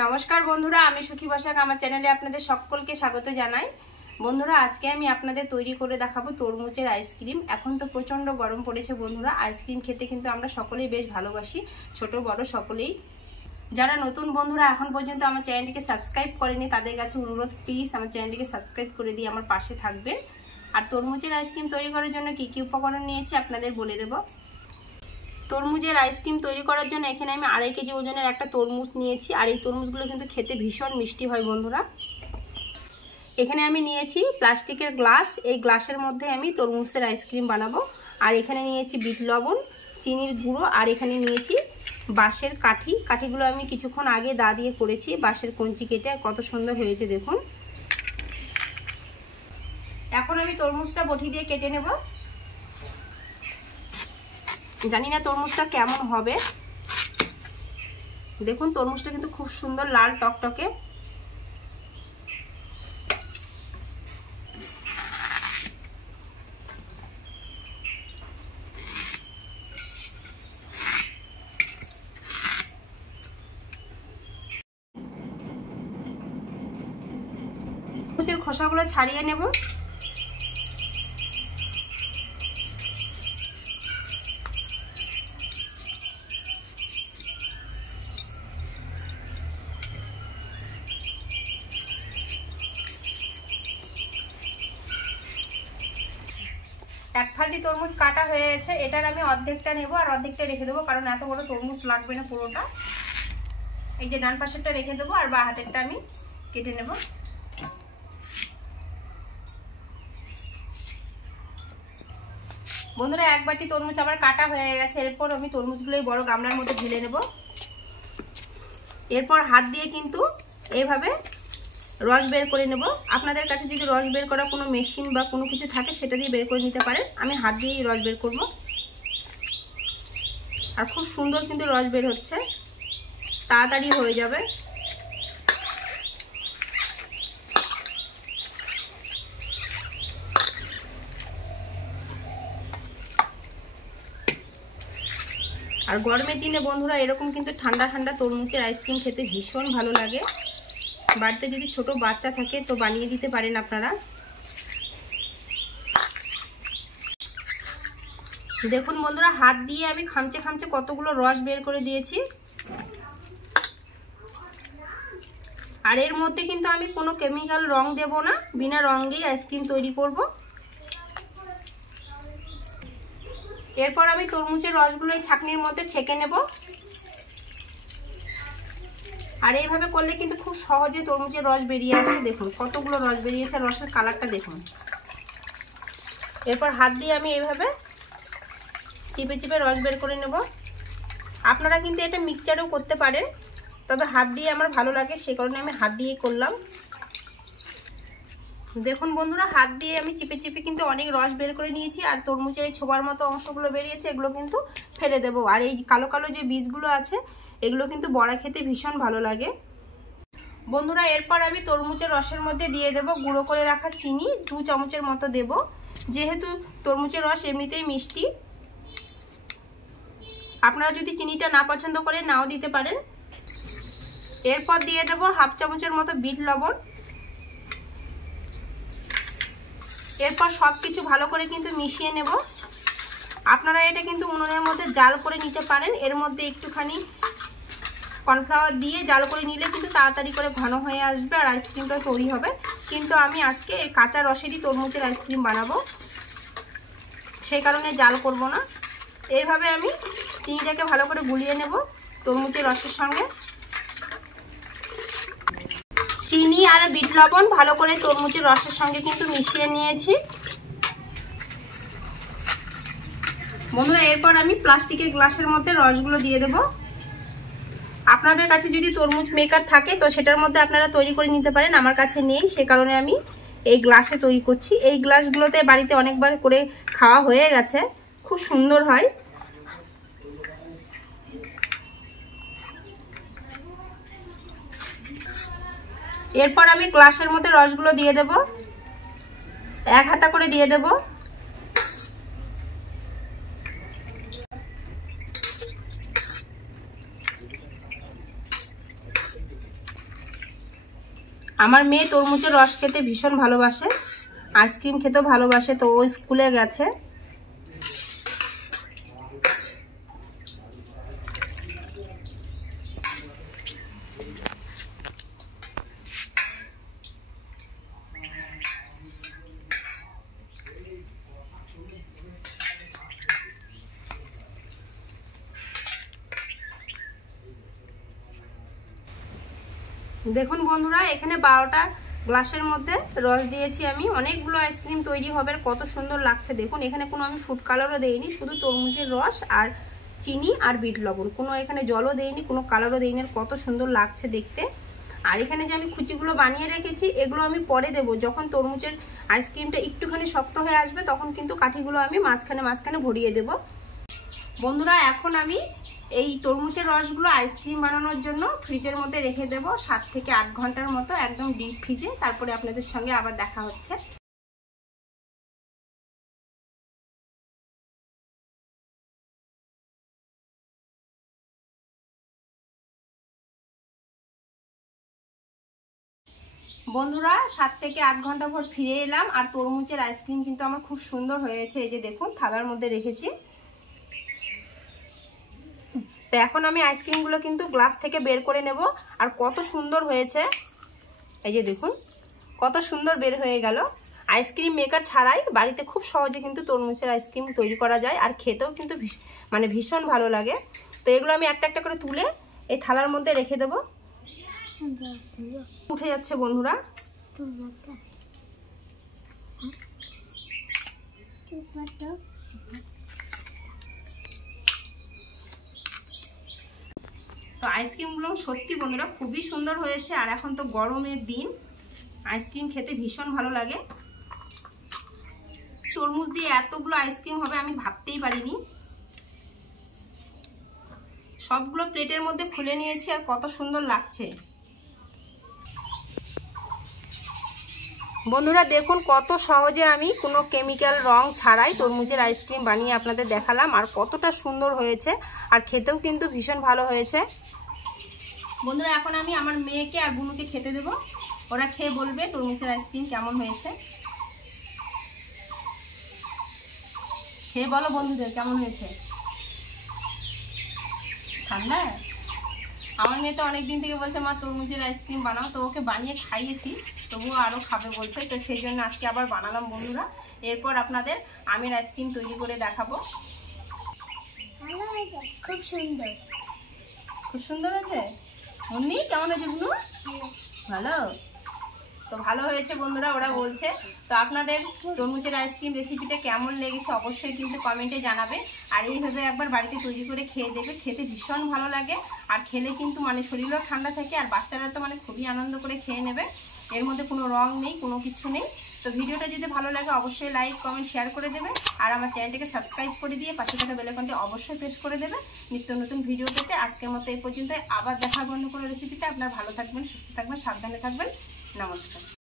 নমস্কার বন্ধুরা, আমি সুখী বসাক আমার চ্যানেলে আপনাদের সকলকে স্বাগত জানাই। বন্ধুরা, আজকে আমি আপনাদের তৈরি করে দেখাবো তরমুজের আইসক্রিম। এখন তো প্রচণ্ড গরম পড়েছে বন্ধুরা, আইসক্রিম খেতে কিন্তু আমরা সকলেই বেশ ভালোবাসি, ছোট বড় সকলেই। যারা নতুন বন্ধুরা এখন পর্যন্ত আমার চ্যানেলটিকে সাবস্ক্রাইব করেনি তাদের কাছে অনুরোধ, প্লিজ আমার চ্যানেলটিকে সাবস্ক্রাইব করে দিয়ে আমার পাশে থাকবে। আর তরমুজের আইসক্রিম তৈরি করার জন্য কী কী উপকরণ নিয়েছি আপনাদের বলে দেব। তরমুজের আইসক্রিম তৈরি করার জন্য এখানে আমি 2.5 কেজি ওজনের একটা তরমুজ নিয়েছি। আর এই তরমুজগুলো কিন্তু খেতে ভীষণ মিষ্টি হয় বন্ধুরা। এখানে আমি নিয়েছি প্লাস্টিকের গ্লাস, এই গ্লাসের মধ্যে আমি তরমুজের আইসক্রিম বানাবো। আর এখানে নিয়েছি বিট লবণ, চিনির গুঁড়ো, আর এখানে নিয়েছি বাঁশের কাঠি। কাঠিগুলো আমি কিছুক্ষণ আগে দা দিয়ে করেছি, বাঁশের কঞ্চি কেটে, কত সুন্দর হয়েছে দেখুন। এখন আমি তরমুজটা বটি দিয়ে কেটে নেব। জানি না তরমুজটা কেমন হবে, দেখুন তরমুজটা কিন্তু খুব সুন্দর লাল টকটকে। তরমুজের খোসাগুলো ছাড়িয়ে নেব। এক ফালি তরমুজ কাটা হয়ে গেছে, এটার আমি অর্ধেকটা নেব আর অর্ধেকটা রেখে দেবো, কারণ এত বড় তরমুজ লাগবে না পুরোটা। এই যে ডান পাশেরটা রেখে দেবো আর বাঁ হাতেরটা আমি কেটে নেব। বন্ধুরা, এক বাটি তরমুজ আবার কাটা হয়ে গেছে। এরপর আমি তরমুজগুলো বড় গামলার মধ্যে ঢেলে নেব। এরপর হাত দিয়ে কিন্তু এইভাবে রস বের করে নেব। আপনাদের কাছে যদি রস বের করা কোনো মেশিন বা কোনো কিছু থাকে সেটা দিয়ে বের করে নিতে পারেন। আমি হাত দিয়েই রস বের করব। আর খুব সুন্দর কিন্তু রস বের হচ্ছে, তাড়াতাড়ি হয়ে যাবে। আর গরমের দিনে বন্ধুরা এরকম কিন্তু ঠান্ডা ঠান্ডা তরমুজের আইসক্রিম খেতে ভীষণ ভালো লাগে। বাড়িতে যদি ছোট বাচ্চা থাকে তো বানিয়ে দিতে পারেন আপনারা। দেখুন বন্ধুরা, হাত দিয়ে আমি খামচে খামচে কতগুলো রস বের করে দিয়েছি। আর এর মধ্যে কিন্তু আমি কোনো কেমিক্যাল রং দেব না, বিনা রং দিয়ে আইসক্রিম তৈরি করব। এরপর আমি তরমুজের রসগুলো এই ছাঁকনির মধ্যে ছেঁকে নেব। আর এইভাবে করলে কিন্তু খুব সহজে তরমুজের রস বেরিয়ে আসে। দেখুন কতগুলো রস বেরিয়েছে, রসের কালারটা দেখুন। এরপর হাত দিয়ে আমি এইভাবে চিপে চিপে রস বের করে নেব। আপনারা কিন্তু এটা মিক্সচারেও করতে পারেন, তবে হাত দিয়ে আমার ভালো লাগে সে কারণে আমি হাত দিয়েই করলাম। দেখুন বন্ধুরা, হাত দিয়ে আমি চিপে চিপে কিন্তু অনেক রস বের করে নিয়েছি। আর তরমুজের এই ছোবার মতো অংশগুলো বেরিয়েছে, এগুলো কিন্তু ফেলে দেবো। আর এই কালো কালো যে বীজগুলো আছে এগুলো কিন্তু বড়া খেতে ভীষণ ভালো লাগে বন্ধুরা। এরপর আমি তরমুজের রসের মধ্যে দিয়ে দেব গুঁড়ো করে রাখা চিনি, 2 চামচের মতো দেব। যেহেতু তরমুজের রস এমনিতেই মিষ্টি, আপনারা যদি চিনিটা না পছন্দ করেন নাও দিতে পারেন। এরপর দিয়ে দেব 1/2 চামচের মতো বিট লবণ। এরপর সব কিছু ভালো করে কিন্তু মিশিয়ে নেব। আপনারা এটা কিন্তু উনুনের মধ্যে জাল করে নিতে পারেন। এর মধ্যে একটুখানি কর্নফ্লাওয়ার দিয়ে জাল করে নিলে কিন্তু তাড়াতাড়ি করে ঘন হয়ে আসবে আর আইসক্রিমটা তৈরি হবে। কিন্তু আমি আজকে এই কাঁচা রসেরই তরমুজের আইসক্রিম বানাবো, সেই কারণে জাল করব না। এইভাবে আমি চিনিটাকে ভালো করে গুলিয়ে নেব তরমুজের রসের সঙ্গে। চিনি আর বিট লবণ ভালো করে তরমুজের রসের সঙ্গে কিন্তু মিশিয়ে নিয়েছি বন্ধুরা। এরপর আমি প্লাস্টিকের গ্লাসের মধ্যে রসগুলো দিয়ে দেব। আপনাদের কাছে যদি তরমুজ মেকার থাকে তো সেটার মধ্যে আপনারা তৈরি করে নিতে পারেন, আমার কাছে নেই সে কারণে আমি এই গ্লাসে তৈরি করছি। এই গ্লাসগুলোতে বাড়িতে অনেকবার করে খাওয়া হয়ে গেছে, খুব সুন্দর হয়। এরপর আমি গ্লাসের মধ্যে রসগুলো দিয়ে দেব, 1 হাতা করে দিয়ে দেব। আমার মেয়ে তরমুজের রস খেতে ভীষণ ভালোবাসে, আইসক্রিম খেতেও ভালোবাসে, তো ও স্কুলে গেছে। দেখুন বন্ধুরা, এখানে 12টা গ্লাসের মধ্যে রস দিয়েছি আমি। অনেকগুলো আইসক্রিম তৈরি হবে, কত সুন্দর লাগছে দেখুন। এখানে কোনো আমি ফুড কালারও দেইনি, শুধু তরমুজের রস আর চিনি আর বিট লবণ, কোনো এখানে জলও দেইনি, কোনো কালারও দেইনি। কত সুন্দর লাগছে দেখতে। আর এখানে যে আমি কুচিগুলো বানিয়ে রেখেছি, এগুলো আমি পরে দেব। যখন তরমুজের আইসক্রিমটা একটুখানি শক্ত হয়ে আসবে, তখন কিন্তু কাঠিগুলো আমি মাঝখানে ভরিয়ে দেব। বন্ধুরা, এখন আমি এই তরমুজের রসগুলো আইসক্রিম বানানোর জন্য ফ্রিজের মধ্যে রেখে দেব 7 থেকে 8 ঘন্টার মতো, একদম ডিপ ফ্রিজে। তারপরে আপনাদের সঙ্গে আবার দেখা হচ্ছে। বন্ধুরা, 7 থেকে 8 ঘন্টা পর ফিরে এলাম, আর তরমুজের আইসক্রিম কিন্তু আমার খুব সুন্দর হয়েছে। এই যে দেখুন, থালার মধ্যে রেখেছি। তো এখন আমি আইসক্রিমগুলো কিন্তু গ্লাস থেকে বের করে নেব। আর কত সুন্দর হয়েছে, এই যে দেখুন কত সুন্দর বের হয়ে গেল। আইসক্রিম মেকার ছাড়াই বাড়িতে খুব সহজে কিন্তু তরমুজের আইসক্রিম তৈরি করা যায়, আর খেতেও কিন্তু মানে ভীষণ ভালো লাগে। তো এগুলো আমি একটা একটা করে তুলে এই থালার মধ্যে রেখে দেব। উঠে যাচ্ছে বন্ধুরা। তো আইসক্রিমগুলো সত্যি বন্ধুরা খুবই সুন্দর হয়েছে। আর এখন তো গরমের দিন, আইসক্রিম খেতে ভীষণ ভালো লাগে। তরমুজ দিয়ে এতগুলো আইসক্রিম হবে আমি ভাবতেই পারিনি। সবগুলো প্লেটের মধ্যে খুলে নিয়েছি, আর কত সুন্দর লাগছে বন্ধুরা। দেখুন কত সহজে আমি কোনো কেমিক্যাল রং ছাড়াই তরমুজের আইসক্রিম বানিয়ে আপনাদের দেখালাম, আর কতটা সুন্দর হয়েছে, আর খেতেও কিন্তু ভীষণ ভালো হয়েছে বন্ধুরা। এখন আমি আমার মেয়েকে আর বুনুকে খেতে দেব, ওরা খেয়ে বলবে তরমুজের আইসক্রিম কেমন হয়েছে। খেয়ে বলো বন্ধুদের কেমন হয়েছে। ঠান্ডা? আমার মেয়ে তো অনেকদিন থেকে বলছে মা তরমুজের আইসক্রিম বানাও, তো ওকে বানিয়ে খাইয়েছি, তবুও আরও খাবে বলছে, তো সেই জন্য আজকে আবার বানালাম বন্ধুরা। এরপর আপনাদের আমের আইসক্রিম তৈরি করে দেখাবো। খুব সুন্দর, খুব সুন্দর হয়েছে। মুন্নি কেমন হয়েছে বুনু? ভালো? তো ভালো হয়েছে বন্ধুরা, ওরা বলছে। তো আপনাদের তরমুজের আইসক্রিম রেসিপিটা কেমন লেগেছে অবশ্যই কিন্তু কমেন্টে জানাবে। আর এইভাবে একবার বাড়িতে তৈরি করে খেয়ে দেবে, খেতে ভীষণ ভালো লাগে। আর খেলে কিন্তু মানে শরীরও ঠান্ডা থাকে, আর বাচ্চারা তো মানে খুবই আনন্দ করে খেয়ে নেবে। এর মধ্যে কোনো রং নেই, কোনো কিছু নেই। তো ভিডিওটা যদি ভালো লাগে অবশ্যই লাইক কমেন্ট শেয়ার করে দেবে, আর আমার চ্যানেলটাকে সাবস্ক্রাইব করে দিয়ে পাশে থাকা বেল আইকনটি অবশ্যই প্রেস করে দেবে নিত্য নতুন ভিডিও পেতে। আজকের মতো এই পর্যন্ত, আবার দেখা অন্য কোনো রেসিপিতে। আপনারা ভালো থাকবেন, সুস্থ থাকবেন, সাবধানে থাকবেন। নমস্কার।